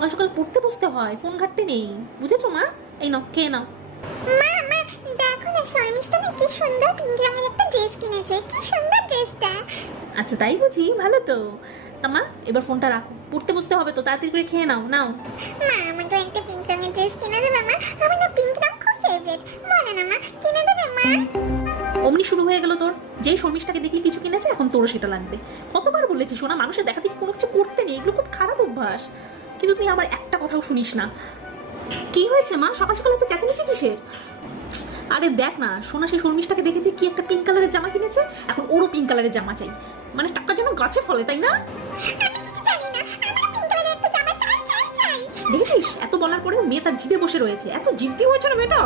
সকাল সকাল পড়তে বসতে হয় ফোন ঘাটতে নেই। বুঝেছ মা? এই নাও খেয়ে নাও। মা মা দেখো না শর্মিষ্ঠা না কি সুন্দর পিঙ্ক রঙের একটা ড্রেস কিনেছে কি সুন্দর ড্রেসটা। আচ্ছা তাই বুঝি ভালো তো। তা মা এবার ফোনটা রাখো। পড়তে বসতে হবে তো তাড়াতাড়ি করে খেয়ে নাও নাও। মা আমাকে একটা পিঙ্ক রঙের ড্রেস কিনে দেবে মা? আমার না পিঙ্ক রং খুব ফেভারিট বলো না মা কিনে দেবে মা? অমনি শুরু হয়ে গেল তোর। যেই শর্মিষ্ঠাকে দেখলি কিছু কিনেছে এখন তোরও সেটা লাগবে। কতবার বলেছি শোনা মানুষের দেখা দেখি কোনো কিছু করতে নেই এগুলো খুব খারাপ অভ্যাস। কিন্তু তুই আমার একটা কথাও শুনিস না। কি হয়েছে, মা? সকাল সকাল তো চেঁচামেচি কিসের? আরে দেখ না, সোনা সেই শর্মিষ্ঠাকে দেখেছি কি একটা পিঙ্ক কালারের জামা কিনেছে? এখন ওরও পিঙ্ক কালারের জামা চাই। মানে টাকা যেন গাছে ফলে, তাই না? দেখেছিস? এত বলার পরেও মেয়ে তার জিদে বসে রয়েছে। এত জিদ্দি হয়েছে না মেয়েটা?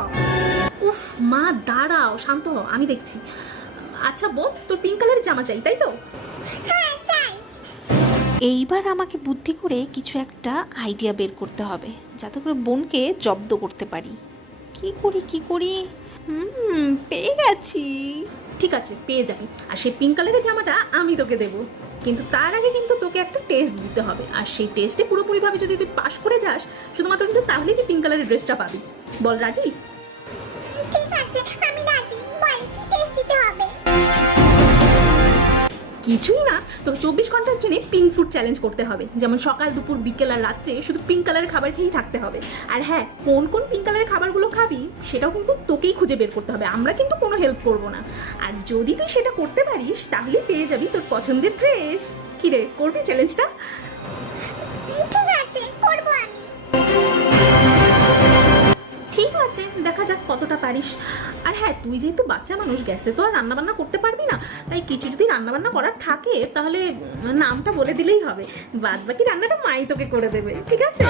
উফ, মা, দাঁড়াও, শান্ত হও আমি দেখছি। আচ্ছা বোন তোর পিঙ্ক কালারের জামা চাই, তাই তো? হ্যাঁ এইবার আমাকে বুদ্ধি করে কিছু একটা আইডিয়া বের করতে হবে যাতে করে বোনকে জব্দ করতে পারি। কি করি কি করি? হুম পেয়ে গেছি। ঠিক আছে পেয়ে যাবি আর সেই পিঙ্ক কালারের জামাটা আমি তোকে দেবো। কিন্তু তার আগে কিন্তু তোকে একটা টেস্ট দিতে হবে। আর সেই টেস্টে পুরোপুরিভাবে যদি তুই পাশ করে যাস শুধুমাত্র কিন্তু তাহলেই তুই পিঙ্ক কালারের ড্রেসটা পাবি। বল রাজি? ঠিক আছে। কিছুই না। তোকে চব্বিশ ঘণ্টার জন্য পিঙ্ক ফুড চ্যালেঞ্জ করতে হবে। যেমন সকাল, দুপুর, বিকেল আর রাত্রে শুধু পিঙ্ক কালারের খাবার খেয়েই থাকতে হবে। আর হ্যাঁ কোন কোন পিঙ্ক কালারের খাবারগুলো খাবি, সেটাও কিন্তু তোকেই খুঁজে বের করতে হবে। আমরা কিন্তু কোনো হেল্প করব না। আর যদি তুই সেটা করতে পারিস, তাহলে পেয়ে যাবি তোর পছন্দের ড্রেস কী রে, করবি চ্যালেঞ্জটা আছে, দেখা যাক কতটা পারিস। আর হ্যাঁ তুই যেহেতু বাচ্চা মানুষ, গ্যাসে তো আর রান্নাবান্না করতে পারবি না। তাই কিছু যদি রান্নাবান্না করার থাকে, তাহলে নামটা বলে দিলেই হবে। বাদ বাকি রান্নাটা মাই তোকে করে দেবে, ঠিক আছে?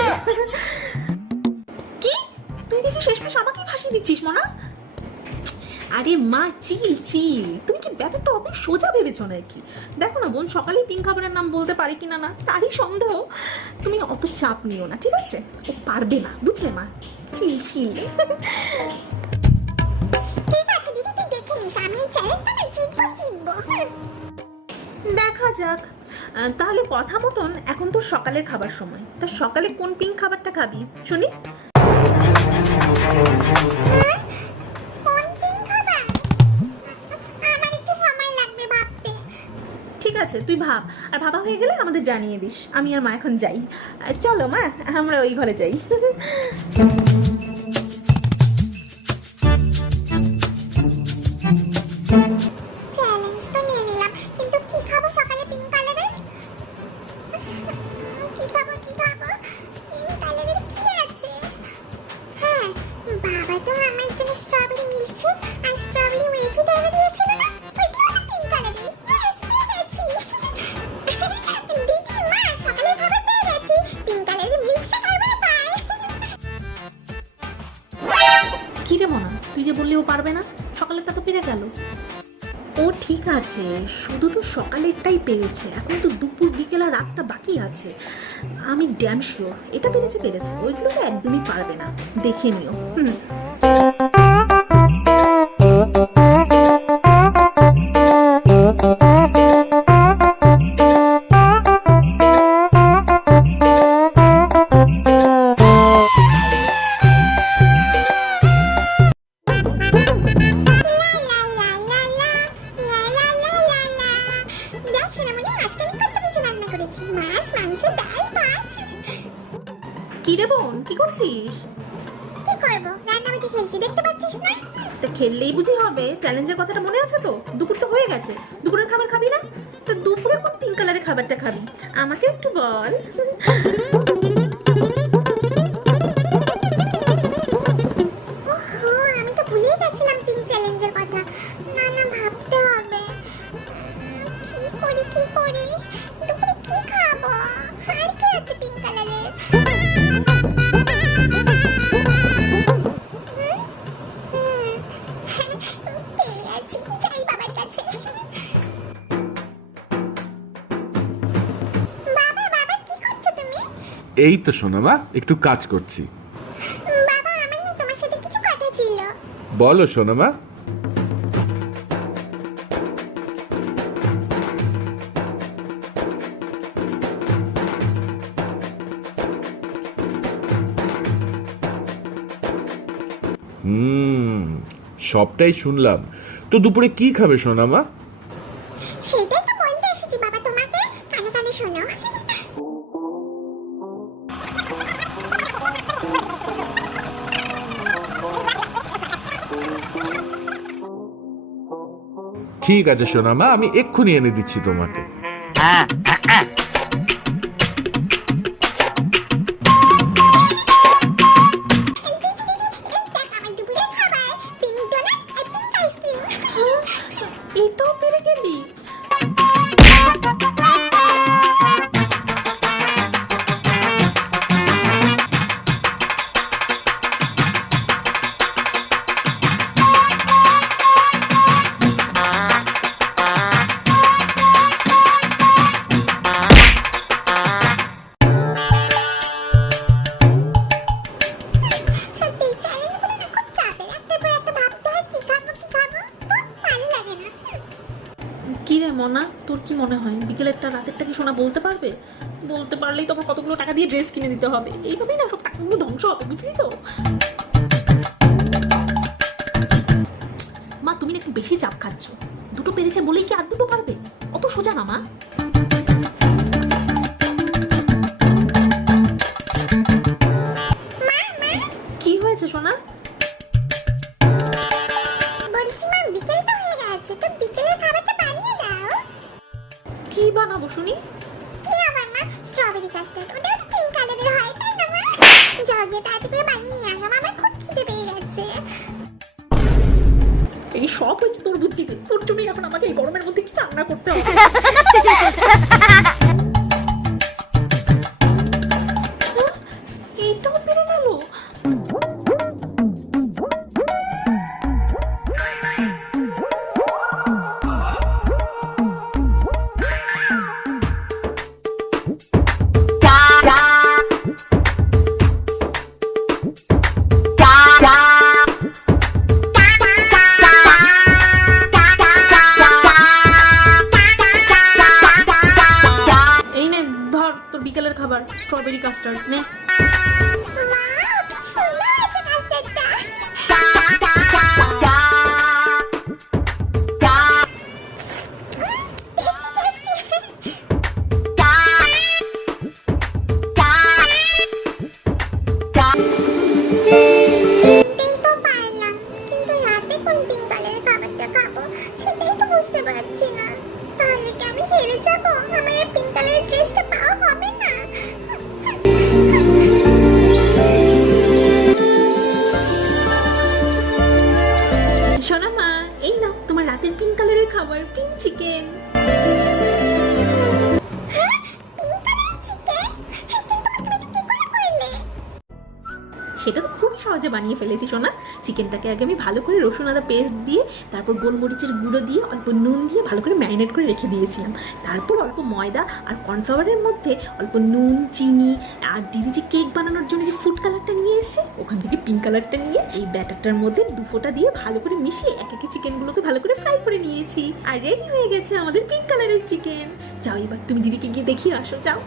কি? তুই দেখি শেষমেশ আমাকেই ফাঁসি দিচ্ছিস, মনা? আরে মা চিল চিল। তুমি কি ব্যাপারটা অত সোজা ভেবেছো নাকি? দেখো না বোন সকালেই পিঙ্ক খাবারের নাম বলতে পারে কিনা না তারই সন্দেহ। তুমি অত চাপ নিও না ঠিক আছে? ও পারবে না বুঝলে মা? চিল চিল। ঠিক আছে দিদি তুই দেখে নিস আমি এই চ্যালেঞ্জটা না জিতবো দেখা যাক। তাহলে কথা মতন এখন তো সকালের খাবার সময়। তা সকালে কোন পিঙ্ক খাবারটা খাবি? শুনি। আছে, তুই ভাব। আর ভাবা হয়ে গেলে আমাদের জানিয়ে দিস। আমি আর মা এখন যাই। চলো মা, আমরা ওই ঘরে যাই। ও ঠিক আছে, শুধু তো সকালেরটাই পেরেছে, এখন তো দুপুর, বিকেল আর রাতটা বাকি আছে। আমি ড্যাম শিওর এটা পেরেছে পেরেছে, ওইগুলো তো একদমই পারবে না, দেখে নিও। হুম। করব? রান্নাবাটি খেলছি দেখতে পাচ্ছিস না? তা খেললেই বুঝি হবে। চ্যালেঞ্জের কথাটা মনে আছে তো? দুপুর তো হয়ে গেছে। দুপুরের খাবার খাবি না? তো দুপুরে কোন পিঙ্ক কালারের খাবারটা খাবি? আমাকে একটু বল। এই তো শোনো মা একটু কাজ করছি। বাবা আমার না তোমার সাথে কিছু কথা ছিল। বলো শোনো মা। হুম সবটাই শুনলাম। তো দুপুরে কি খাবে সোনামা ঠিক আছে সোনামা আমি এক্ষুনি এনে দিচ্ছি তোমাকে। মনা, তোর কি মনে হয়? বিকেলেরটা রাতেরটা কি সোনা বলতে পারবে? বলতে পারলেই তো আবার কতগুলো টাকা দিয়ে ড্রেস কিনে দিতে হবে। এইভাবেই না সব টাকাগুলো ধ্বংস হবে, বুঝলি তো? মা, তুমি একটু বেশি চাপ খাচ্ছ। দুটো পেরেছে বলেই কি আর দুটো পারবে? অত সোজা না, মা। গিয়ে তাড়াতাড়ি করে বানিয়ে নিয়ে আসো। আমার খুব খিদে পেয়ে গেছে। এই সব হয়েছে তোর বুদ্ধিতে। তোর জন্যই এখন আমাকে এই গরমের মধ্যে কি রান্না করতে হবে? তোর বিকেলের খাবার স্ট্রবেরি কাস্টার্ড নে। শোনা মা এই নাও তোমার রাতের পিঙ্ক কালারের খাবার পিঙ্ক চিকেন সহজে বানিয়ে ফেলেছি, সোনা। চিকেনটাকে আগে আমি ভালো করে রসুন আদা পেস্ট দিয়ে, তারপর গোলমরিচের গুঁড়ো দিয়ে, অল্প নুন দিয়ে ভালো করে ম্যারিনেট করে রেখে দিয়েছিলাম। তারপর অল্প ময়দা আর কর্নফ্লাওয়ারের মধ্যে অল্প নুন, চিনি আর দিদি যে কেক বানানোর জন্য যে ফুড কালারটা নিয়ে এসেছে, ওখান থেকে পিঙ্ক কালারটা নিয়ে এই ব্যাটারটার মধ্যে দু ফোঁটা দিয়ে ভালো করে মিশিয়ে এক একে চিকেনগুলোকে ভালো করে ফ্রাই করে নিয়েছি। আর রেডি হয়ে গেছে আমাদের পিঙ্ক কালারের চিকেন যাও এবার তুমি দিদিকে গিয়ে দেখিয়ে আসো, যাও।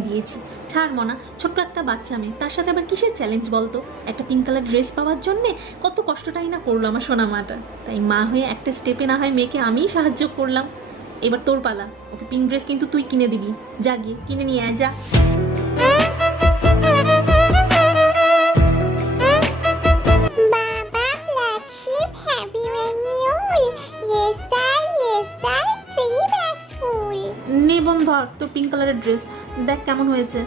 বানিয়ে দিয়েছি। ছাড় মনা, ছোট্ট একটা বাচ্চা মেয়ে, তার সাথে আবার কিসের চ্যালেঞ্জ বলতো? একটা পিঙ্ক কালার ড্রেস পাওয়ার জন্যে কত কষ্টটাই না করল আমার সোনা মাটা। তাই মা হয়ে একটা স্টেপে না হয় মেয়েকে আমিই সাহায্য করলাম। এবার তোর পালা, ওকে পিঙ্ক ড্রেস কিন্তু তুই কিনে দিবি। যা গিয়ে কিনে নিয়ে যা। ধর তো পিঙ্ক কালারের ড্রেস দেখ কেমন হয়েছে।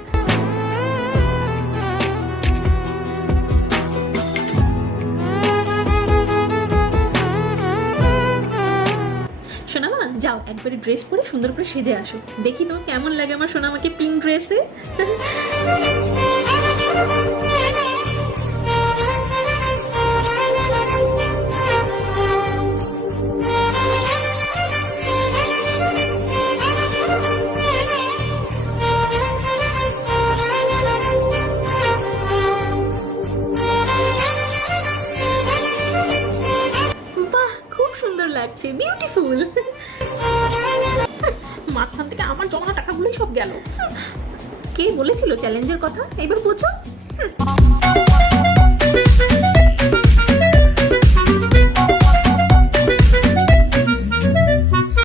সোনামা, যাও, একবারে ড্রেস পরে সুন্দর করে সেজে আসো। দেখি তো কেমন লাগে আমার সোনামাকে পিঙ্ক ড্রেসে লাগছে বিউটিফুল মাঝখান থেকে আমার জমানো টাকাগুলোই সব গেল। কে বলেছিল চ্যালেঞ্জের কথা? এবার বোঝো।